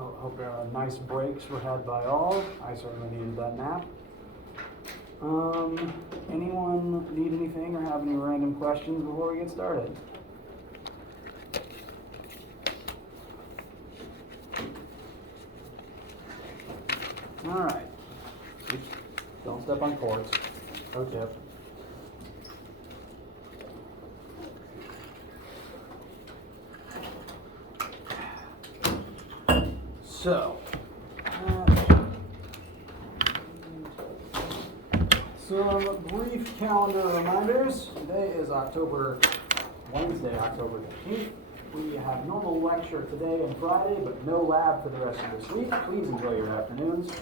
hope nice breaks were had by all. I certainly needed that nap. Anyone need anything or have any random questions before we get started? All right. Oops. Don't step on cords. Pro tip. So, some brief calendar reminders. Today is Wednesday, October 15th. We have normal lecture today and Friday, but no lab for the rest of this week. Please enjoy your afternoons.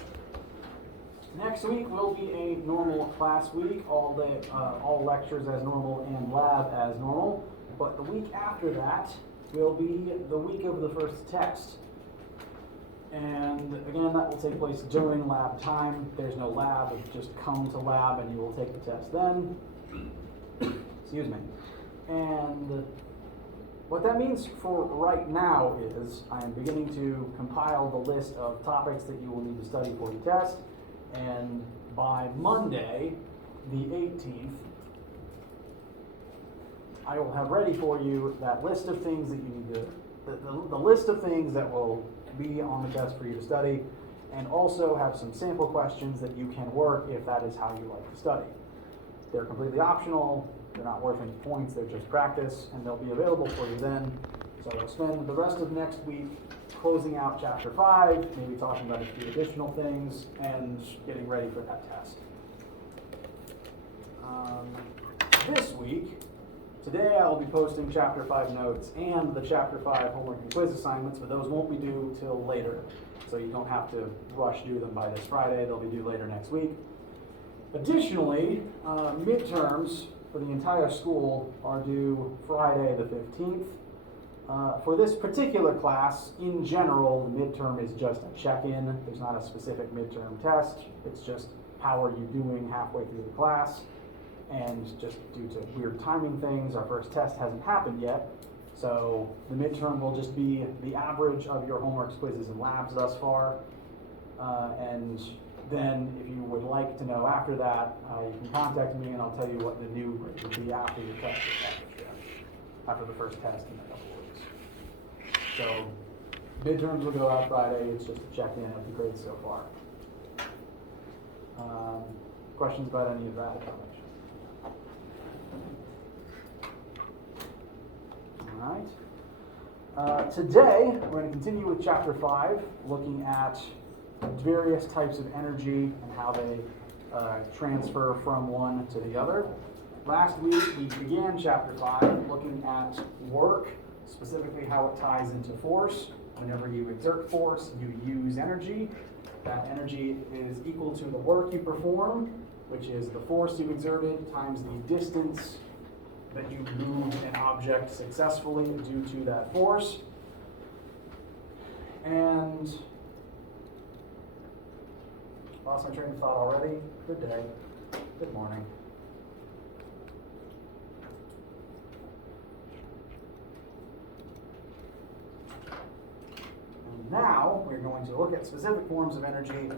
Next week will be a normal class week, all lectures as normal and lab as normal. But the week after that will be the week of the first test. And again, that will take place during lab time. There's no lab, just come to lab and you will take the test then. Excuse me. And what that means for right now is I am beginning to compile the list of topics that you will need to study for the test. And by Monday, the 18th, I will have ready for you that list of things that you need to, the list of things that will be on the test for you to study, and also have some sample questions that you can work if that is how you like to study. They're completely optional, they're not worth any points, they're just practice, and they'll be available for you then. So we'll spend the rest of next week closing out chapter 5, maybe talking about a few additional things, and getting ready for that test. This week, today I will be posting chapter 5 notes and the chapter 5 homework and quiz assignments, but those won't be due till later. So you don't have to rush do them by this Friday, they'll be due later next week. Additionally, midterms for the entire school are due Friday the 15th. For this particular class, in general, the midterm is just a check-in. There's not a specific midterm test. It's just how are you doing halfway through the class. And just due to weird timing things, our first test hasn't happened yet. So the midterm will just be the average of your homeworks, quizzes, and labs thus far. And then if you would like to know after that, you can contact me and I'll tell you what the new grade will be after your test is published, after the first test in a couple of weeks. So midterms will go out Friday. It's just a check-in of the grades so far. Questions about any of that information? All right. Today, we're going to continue with chapter 5, looking at various types of energy and how they transfer from one to the other. Last week, we began chapter 5 looking at work, specifically how it ties into force. Whenever you exert force, you use energy. That energy is equal to the work you perform, which is the force you exerted times the distance that you moved an object successfully due to that force. And lost my train of thought already. Good day. Good morning. And now we're going to look at specific forms of energy,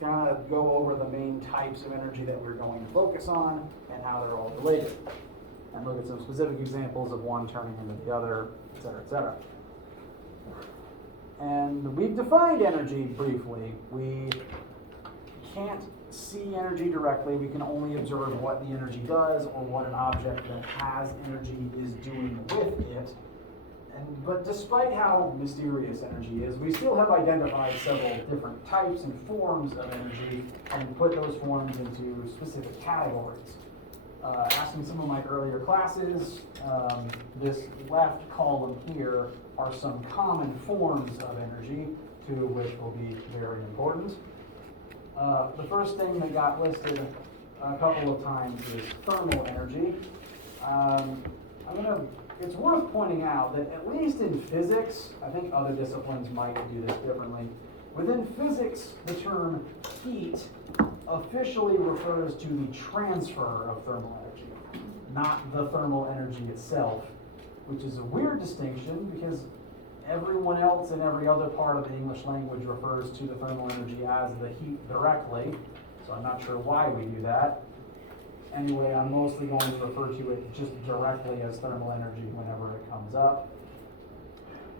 kind of go over the main types of energy that we're going to focus on and how they're all related. And look at some specific examples of one turning into the other, et cetera, et cetera. And we've defined energy briefly. We can't see energy directly. We can only observe what the energy does or what an object that has energy is doing with it. But despite how mysterious energy is, we still have identified several different types and forms of energy and put those forms into specific categories. Asking some of my earlier classes, this left column here are some common forms of energy, two of which will be very important. The first thing that got listed a couple of times is thermal energy. It's worth pointing out that at least in physics, I think other disciplines might do this differently. Within physics, the term heat officially refers to the transfer of thermal energy, not the thermal energy itself, which is a weird distinction because Everyone else in every other part of the English language refers to the thermal energy as the heat directly, so I'm not sure why we do that. Anyway, I'm mostly going to refer to it just directly as thermal energy whenever it comes up.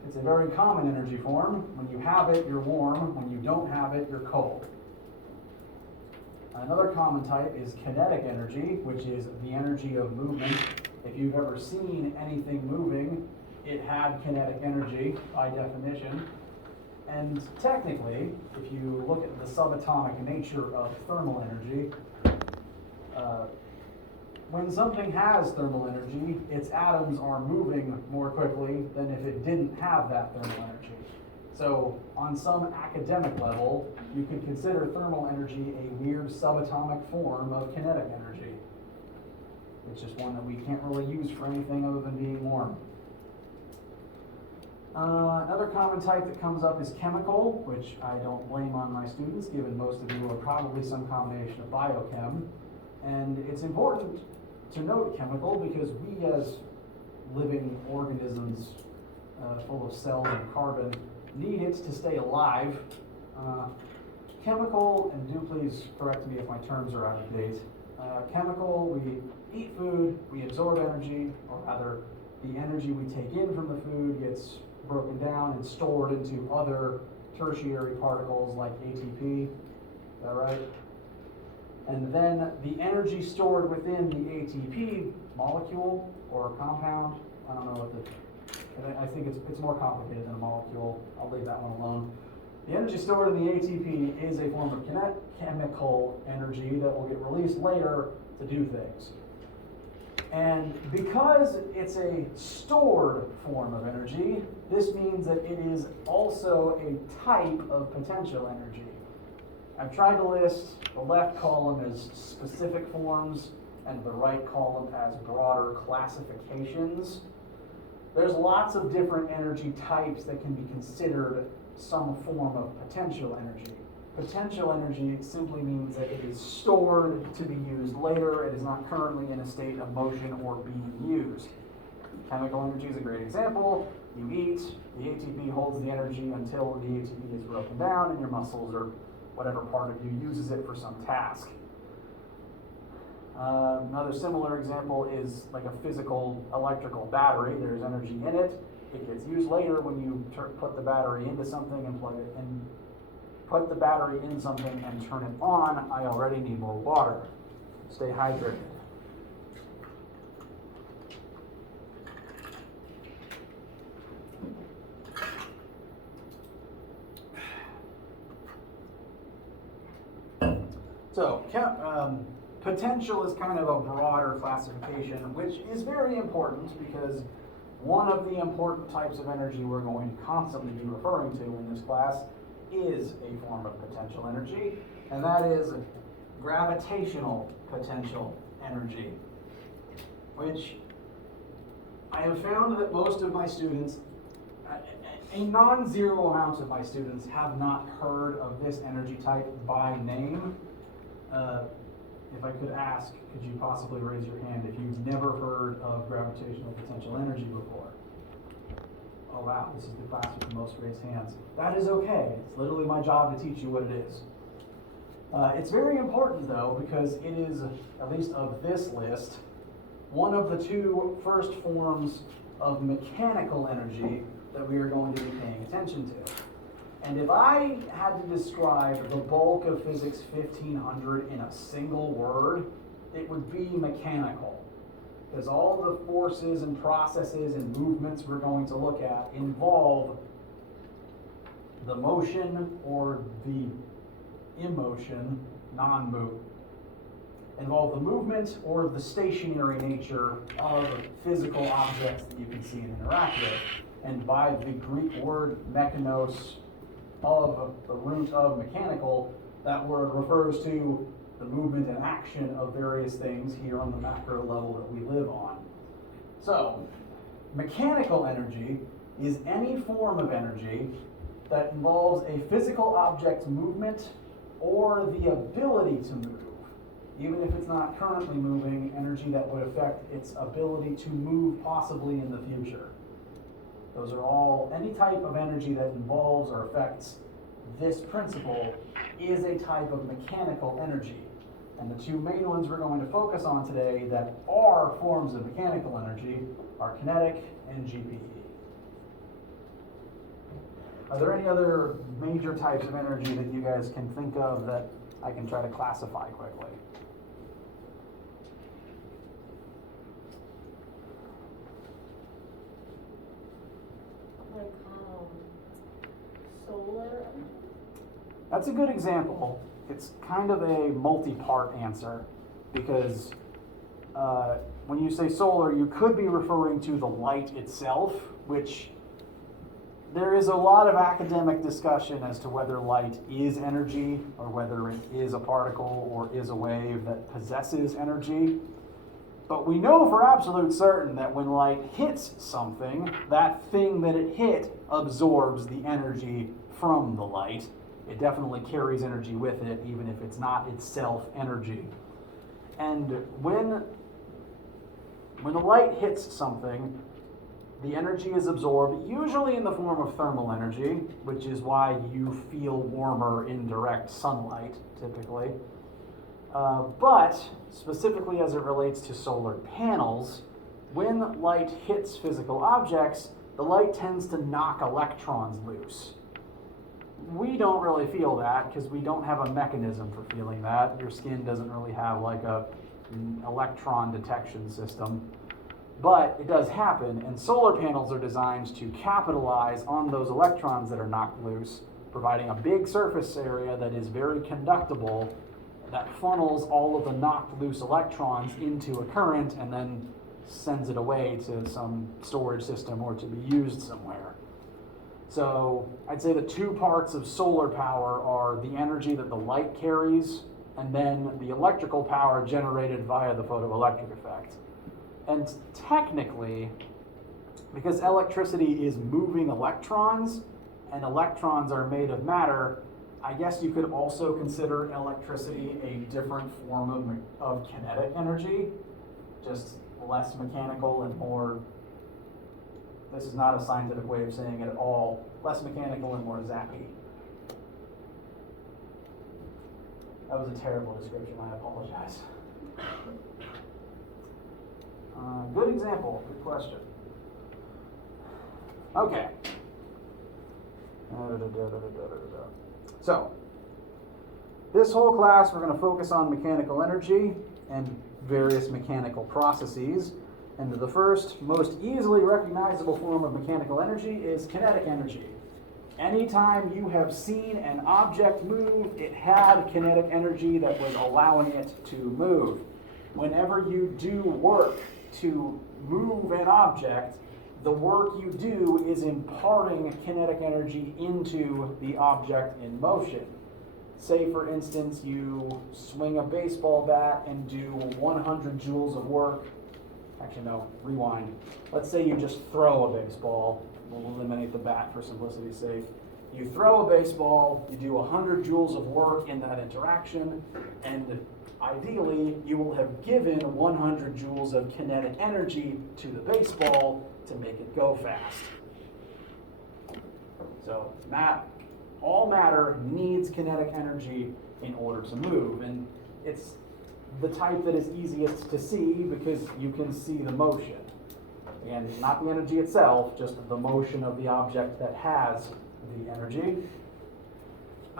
It's a very common energy form. When you have it, you're warm. When you don't have it, you're cold. Another common type is kinetic energy, which is the energy of movement. If you've ever seen anything moving, it had kinetic energy by definition. And technically, if you look at the subatomic nature of thermal energy, when something has thermal energy, its atoms are moving more quickly than if it didn't have that thermal energy. So on some academic level, you could consider thermal energy a weird subatomic form of kinetic energy. It's just one that we can't really use for anything other than being warm. Another common type that comes up is chemical, which I don't blame on my students, given most of you are probably some combination of biochem. And it's important to note chemical because we as living organisms full of cells and carbon need it to stay alive. Chemical, and do please correct me if my terms are out of date. Chemical, we eat food, we absorb energy, or rather the energy we take in from the food gets broken down and stored into other tertiary particles like ATP. Is that right? And then the energy stored within the ATP molecule or compound, I don't know what I think it's more complicated than a molecule. I'll leave that one alone. The energy stored in the ATP is a form of chemical energy that will get released later to do things. And because it's a stored form of energy, this means that it is also a type of potential energy. I've tried to list the left column as specific forms and the right column as broader classifications. There's lots of different energy types that can be considered some form of potential energy. Potential energy simply means that it is stored to be used later. It is not currently in a state of motion or being used. Chemical energy is a great example. You eat, the ATP holds the energy until the ATP is broken down and your muscles or whatever part of you uses it for some task. Another similar example is like a physical electrical battery. There's energy in it. It gets used later when you put the battery into something and plug it in. Put the battery in something and turn it on. I already need more water. Stay hydrated. So, potential is kind of a broader classification, which is very important because one of the important types of energy we're going to constantly be referring to in this class is a form of potential energy, and that is gravitational potential energy, which I have found that most of my students, a non-zero amount of my students, have not heard of this energy type by name. If I could ask, could you possibly raise your hand if you've never heard of gravitational potential energy before? Oh wow, this is the class with the most raised hands. That is okay. It's literally my job to teach you what it is. It's very important though, because it is, at least of this list, one of the two first forms of mechanical energy that we are going to be paying attention to. And if I had to describe the bulk of physics 1500 in a single word, it would be mechanical. Because all the forces and processes and movements we're going to look at involve the motion or the emotion, involve the movement or the stationary nature of physical objects that you can see and interact with. And by the Greek word mechanos, of the root of mechanical, that word refers to the movement and action of various things here on the macro level that we live on. So, mechanical energy is any form of energy that involves a physical object's movement or the ability to move. Even if it's not currently moving, energy that would affect its ability to move possibly in the future. Those are all, any type of energy that involves or affects this principle is a type of mechanical energy. And the two main ones we're going to focus on today that are forms of mechanical energy are kinetic and GPE. Are there any other major types of energy that you guys can think of that I can try to classify quickly? Like solar? That's a good example. It's kind of a multi-part answer because when you say solar, you could be referring to the light itself, which there is a lot of academic discussion as to whether light is energy or whether it is a particle or is a wave that possesses energy. But we know for absolute certain that when light hits something, that thing that it hit absorbs the energy from the light. It definitely carries energy with it, even if it's not itself energy. And when the light hits something, the energy is absorbed, usually in the form of thermal energy, which is why you feel warmer in direct sunlight, typically. But specifically as it relates to solar panels, when light hits physical objects, the light tends to knock electrons loose. We don't really feel that because we don't have a mechanism for feeling that. Your skin doesn't really have like an electron detection system. But it does happen, and solar panels are designed to capitalize on those electrons that are knocked loose, providing a big surface area that is very conductible, that funnels all of the knocked loose electrons into a current and then sends it away to some storage system or to be used somewhere. So I'd say the two parts of solar power are the energy that the light carries and then the electrical power generated via the photoelectric effect. And technically, because electricity is moving electrons, and electrons are made of matter, I guess you could also consider electricity a different form of kinetic energy, just less mechanical and more, this is not a scientific way of saying it at all, less mechanical and more zappy. That was a terrible description, I apologize. Good example, good question. Okay. So, this whole class we're going to focus on mechanical energy and various mechanical processes. And the first, most easily recognizable form of mechanical energy is kinetic energy. Anytime you have seen an object move, it had kinetic energy that was allowing it to move. Whenever you do work to move an object, the work you do is imparting kinetic energy into the object in motion. Say, for instance, you swing a baseball bat and do 100 joules of work. Actually, no, rewind. Let's say you just throw a baseball. We'll eliminate the bat for simplicity's sake. You throw a baseball, you do 100 joules of work in that interaction, and ideally, you will have given 100 joules of kinetic energy to the baseball to make it go fast. So, all matter needs kinetic energy in order to move, and it's the type that is easiest to see because you can see the motion. And not the energy itself, just the motion of the object that has the energy.